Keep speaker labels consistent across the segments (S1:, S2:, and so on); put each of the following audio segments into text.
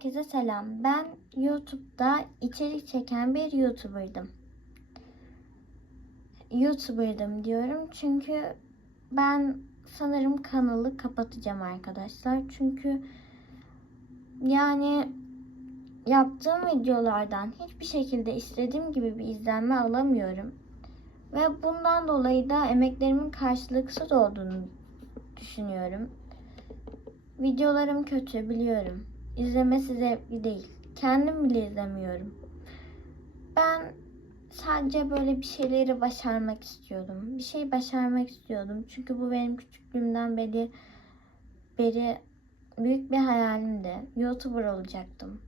S1: Herkese selam. Ben YouTube'da içerik çeken bir YouTuber'dım. YouTuber'dım diyorum çünkü ben sanırım kanalı kapatacağım arkadaşlar. Çünkü yani yaptığım videolardan hiçbir şekilde istediğim gibi bir izlenme alamıyorum. Ve bundan dolayı da emeklerimin karşılıksız olduğunu düşünüyorum. Videolarım kötü biliyorum. İzlemesi zevkli değil. Kendim bile izlemiyorum. Ben sadece böyle bir şeyleri başarmak istiyordum. Bir şey başarmak istiyordum. Çünkü bu benim küçüklüğümden beri beri büyük bir hayalimdi. YouTuber olacaktım.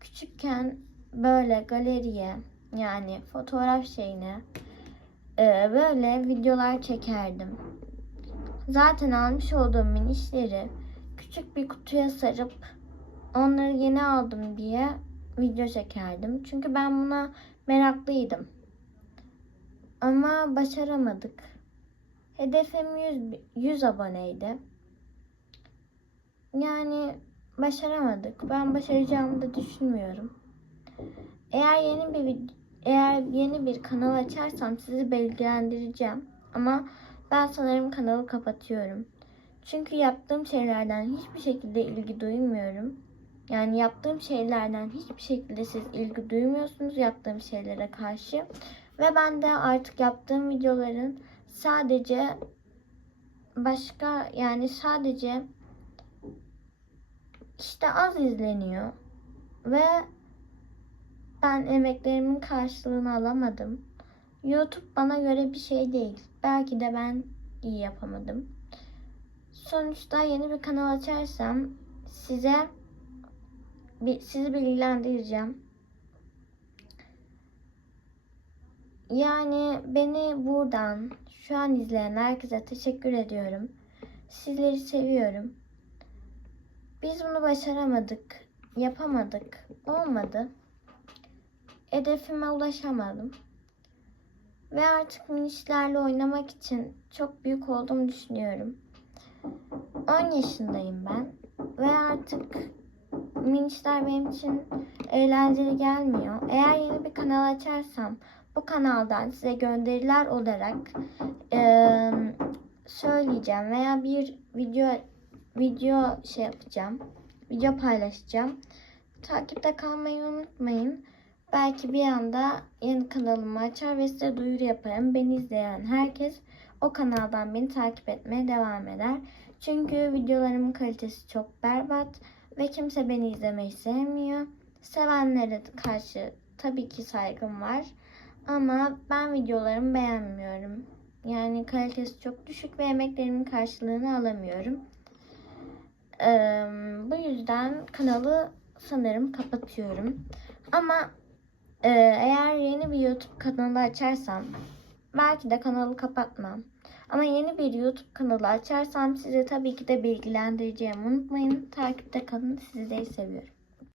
S1: Küçükken böyle galeriye yani fotoğraf şeyine e, böyle videolar çekerdim. Zaten almış olduğum minişleri küçük bir kutuya sarıp onları yeni aldım diye video çekerdim. Çünkü ben buna meraklıydım. Ama başaramadık. Hedefim 100, 100 aboneydi. Yani başaramadık. Ben başaracağımı da düşünmüyorum. Eğer yeni bir eğer yeni bir kanal açarsam sizi bilgilendireceğim. Ama ben sanırım kanalı kapatıyorum. Çünkü yaptığım şeylerden hiçbir şekilde ilgi duymuyorum. Yani yaptığım şeylerden hiçbir şekilde siz ilgi duymuyorsunuz yaptığım şeylere karşı. Ve ben de artık yaptığım videoların sadece başka yani sadece işte az izleniyor. Ve ben emeklerimin karşılığını alamadım. YouTube bana göre bir şey değil. Belki de ben iyi yapamadım. Sonuçta yeni bir kanal açarsam size sizi bilgilendireceğim. Yani beni buradan şu an izleyen herkese teşekkür ediyorum. Sizleri seviyorum. Biz bunu başaramadık, yapamadık, olmadı. Hedefime ulaşamadım. Ve artık minişlerle oynamak için çok büyük olduğumu düşünüyorum. 10 yaşındayım ben ve artık minişler benim için eğlenceli gelmiyor. Eğer yeni bir kanal açarsam bu kanaldan size gönderiler olarak eee, söyleyeceğim veya bir video video şey yapacağım. Video paylaşacağım. Takipte kalmayı unutmayın. Belki bir anda yeni kanalımı açar ve size duyuru yaparım. Beni izleyen herkes o kanaldan beni takip etmeye devam eder. Çünkü videolarımın kalitesi çok berbat ve kimse beni izlemeyi sevmiyor. Sevenlere karşı tabii ki saygım var. Ama ben videolarımı beğenmiyorum. Yani kalitesi çok düşük ve emeklerimin karşılığını alamıyorum. Ee, bu yüzden kanalı sanırım kapatıyorum. Ama e, eğer yeni bir YouTube kanalı açarsam belki de kanalı kapatmam. Ama yeni bir YouTube kanalı açarsam size tabii ki de bilgilendireceğim. Unutmayın takipte kalın. Sizleri seviyorum.